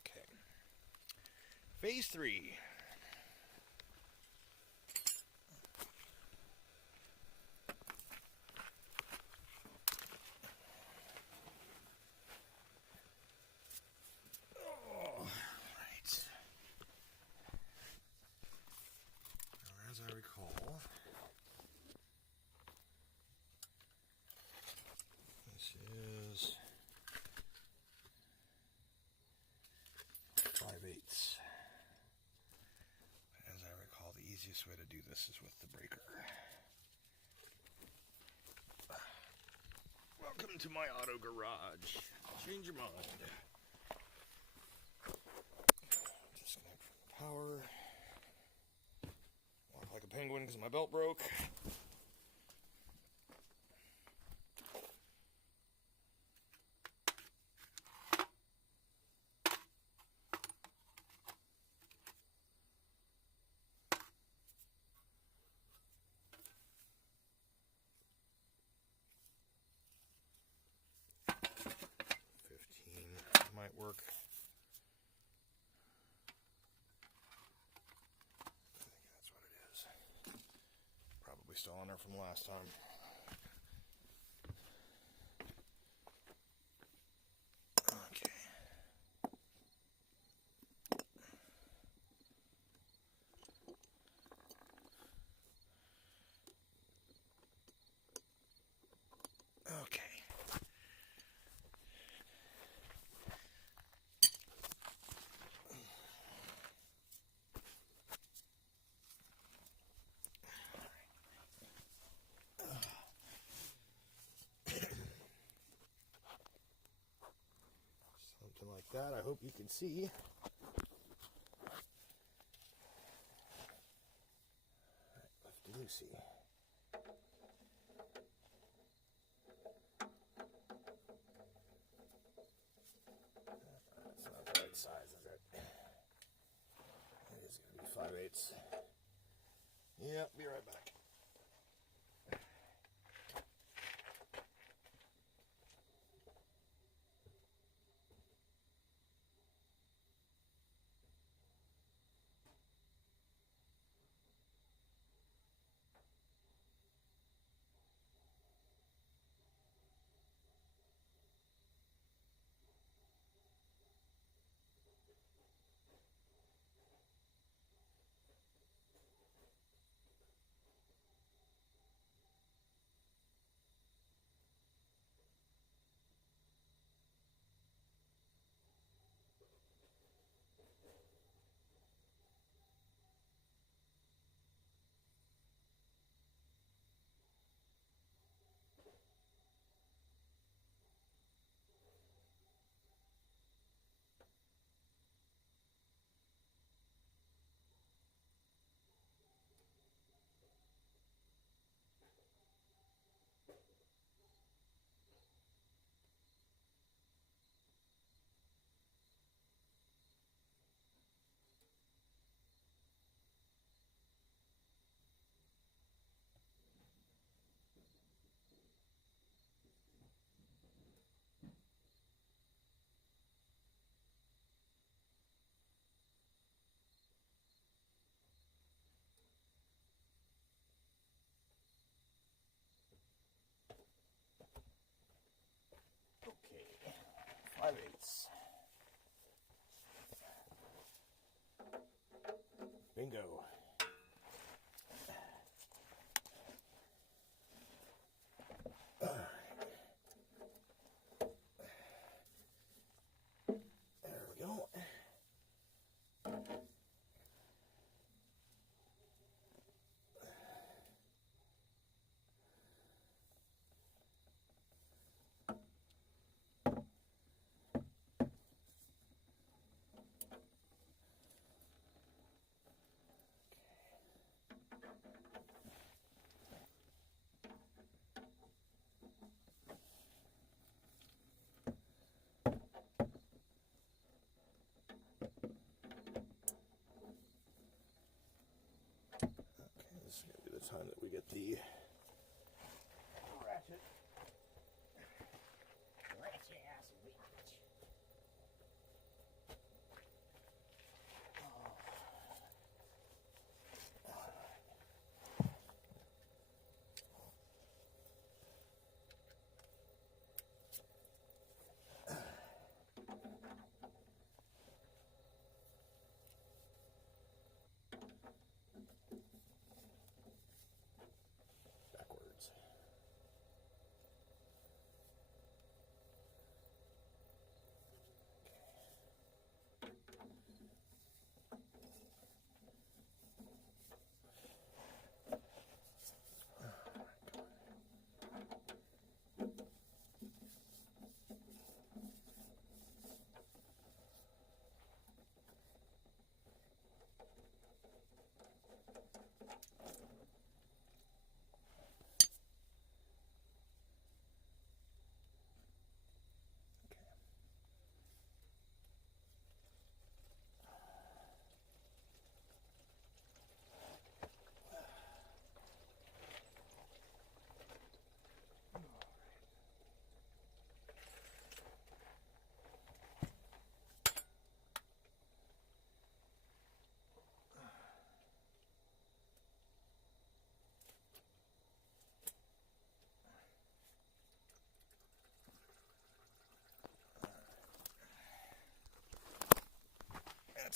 Okay. Phase 3. All right. Now, as I recall, this is 5/8. As I recall, the easiest way to do this is with the breaker. Welcome to my auto garage. Change your mind. Disconnect from the power. Walk like a penguin because my belt broke. Might work. I think that's what it is. Probably still on there from last time. Okay. Okay. Something like that. I hope you can see. Alright, Lefty Lucy. That's not the right size, is it? I think it's going to be 5/8. Yeah, be right back. Okay. 5/8. Bingo. There we go.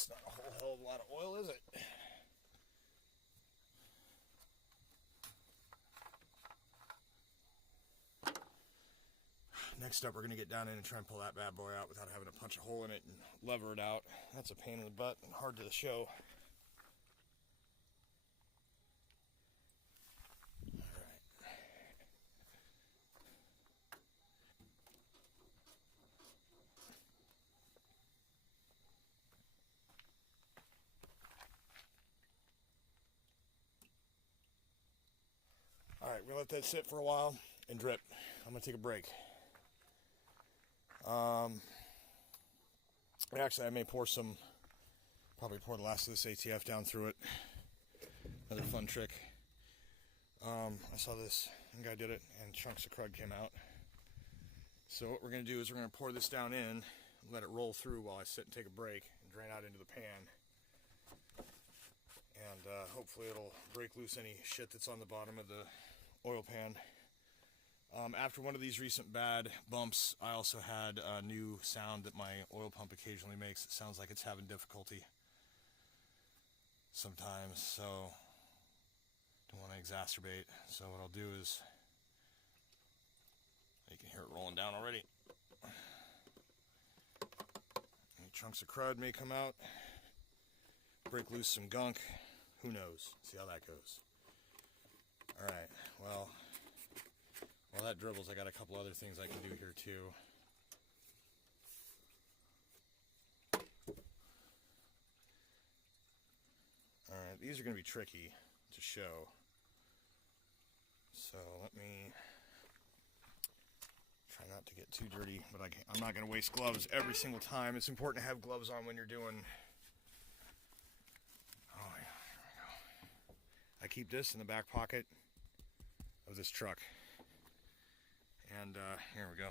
That's not a whole hell of a lot of oil, is it? Next up, we're going to get down in and try and pull that bad boy out without having to punch a hole in it and lever it out. That's a pain in the butt and hard to show. Alright, we're going to let that sit for a while and drip. I'm going to take a break. Actually, I may probably pour the last of this ATF down through it. Another fun trick. I saw this, one guy did it, and chunks of crud came out. So what we're going to do is we're going to pour this down in, let it roll through while I sit and take a break, and drain out into the pan. And hopefully it'll break loose any shit that's on the bottom of the oil pan. After one of these recent bad bumps, I also had a new sound that my oil pump occasionally makes. It sounds like it's having difficulty sometimes, so don't want to exacerbate. So what I'll do is, you can hear it rolling down already. Any chunks of crud may come out, break loose some gunk, who knows? See how that goes. Alright, well, while that dribbles, I got a couple other things I can do here too. Alright, these are going to be tricky to show. So let me try not to get too dirty, but I'm not going to waste gloves every single time. It's important to have gloves on when you're doing... Oh yeah, here we go. I keep this in the back pocket of this truck. And here we go.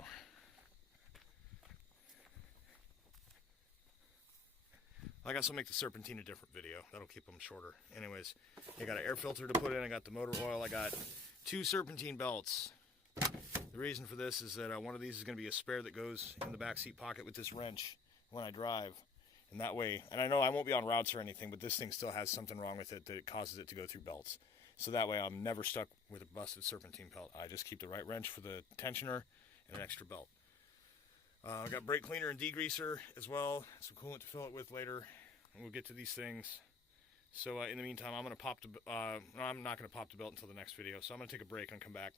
I guess I'll make the Serpentine a different video. That'll keep them shorter. Anyways, I got an air filter to put in. I got the motor oil. I got 2 Serpentine belts. The reason for this is that one of these is going to be a spare that goes in the back seat pocket with this wrench when I drive. And that way, and I know I won't be on routes or anything, but this thing still has something wrong with it that causes it to go through belts. So that way I'm never stuck with a busted Serpentine belt. I just keep the right wrench for the tensioner and an extra belt. I've got brake cleaner and degreaser as well. Some coolant to fill it with later. And we'll get to these things. So in the meantime, I'm going to pop the... no, I'm not going to pop the belt until the next video. So I'm going to take a break and come back.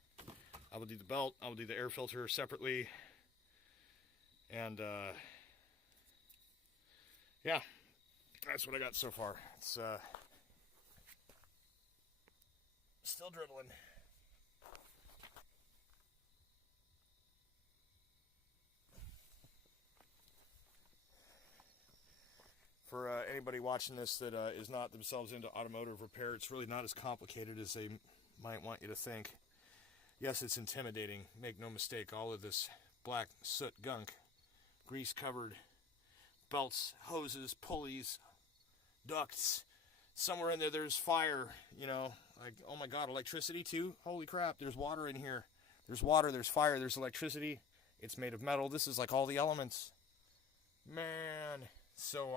I will do the belt. I will do the air filter separately. And yeah, that's what I got so far. It's... still dribbling. For anybody watching this that is not themselves into automotive repair, it's really not as complicated as they might want you to think. Yes, it's intimidating. Make no mistake, all of this black soot gunk, grease-covered belts, hoses, pulleys, ducts. Somewhere in there, there's fire, you know, like, oh my God, electricity too? Holy crap, there's water in here. There's water, there's fire, there's electricity. It's made of metal. This is like all the elements. Man. So,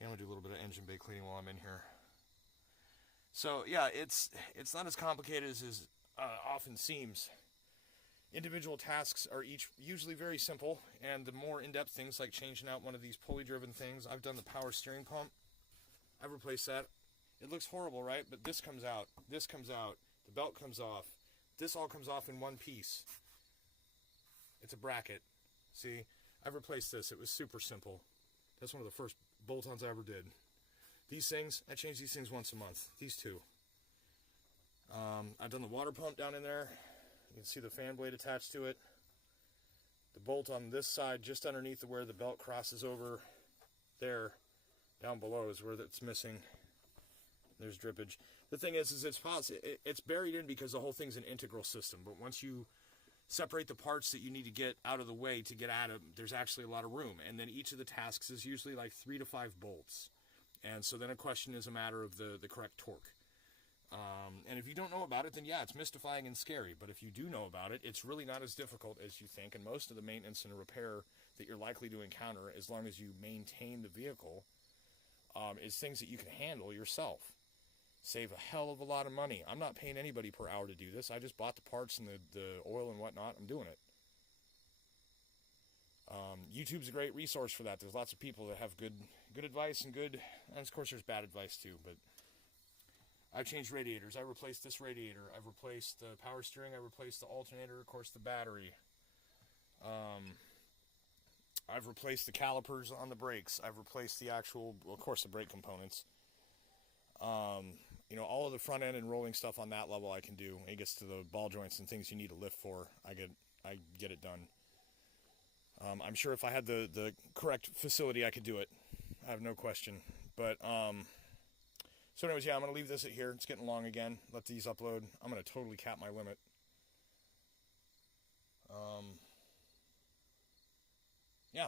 yeah, I'm gonna do a little bit of engine bay cleaning while I'm in here. So, yeah, it's not as complicated as it often seems. Individual tasks are usually very simple, and the more in-depth things like changing out one of these pulley-driven things. I've done the power steering pump. I've replaced that. It looks horrible, right? But this comes out. This comes out. The belt comes off. This all comes off in one piece. It's a bracket. See? I've replaced this. It was super simple. That's one of the first bolt-ons I ever did. These things, I change these things once a month. These two. I've done the water pump down in there. You can see the fan blade attached to it. The bolt on this side, just underneath where the belt crosses over there, down below is where it's missing. There's drippage. The thing is it's buried in because the whole thing's an integral system. But once you separate the parts that you need to get out of the way to get at them, there's actually a lot of room. And then each of the tasks is usually like 3 to 5 bolts. And so then a question is a matter of the correct torque. And if you don't know about it, then yeah, it's mystifying and scary. But if you do know about it, it's really not as difficult as you think. And most of the maintenance and repair that you're likely to encounter, as long as you maintain the vehicle, is things that you can handle yourself. Save a hell of a lot of money. I'm not paying anybody per hour to do this. I just bought the parts and the oil and whatnot. I'm doing it. YouTube's a great resource for that. There's lots of people that have good advice and of course there's bad advice too, but I've changed radiators. I replaced this radiator. I've replaced the power steering. I replaced the alternator, of course the battery. I've replaced the calipers on the brakes. I've replaced the actual, of course, the brake components. You know, all of the front end and rolling stuff on that level I can do. It gets to the ball joints and things you need a lift for. I get it done. I'm sure if I had the correct facility, I could do it. I have no question. But, so anyways, yeah, I'm going to leave this at here. It's getting long again. Let these upload. I'm going to totally cap my limit. Yeah.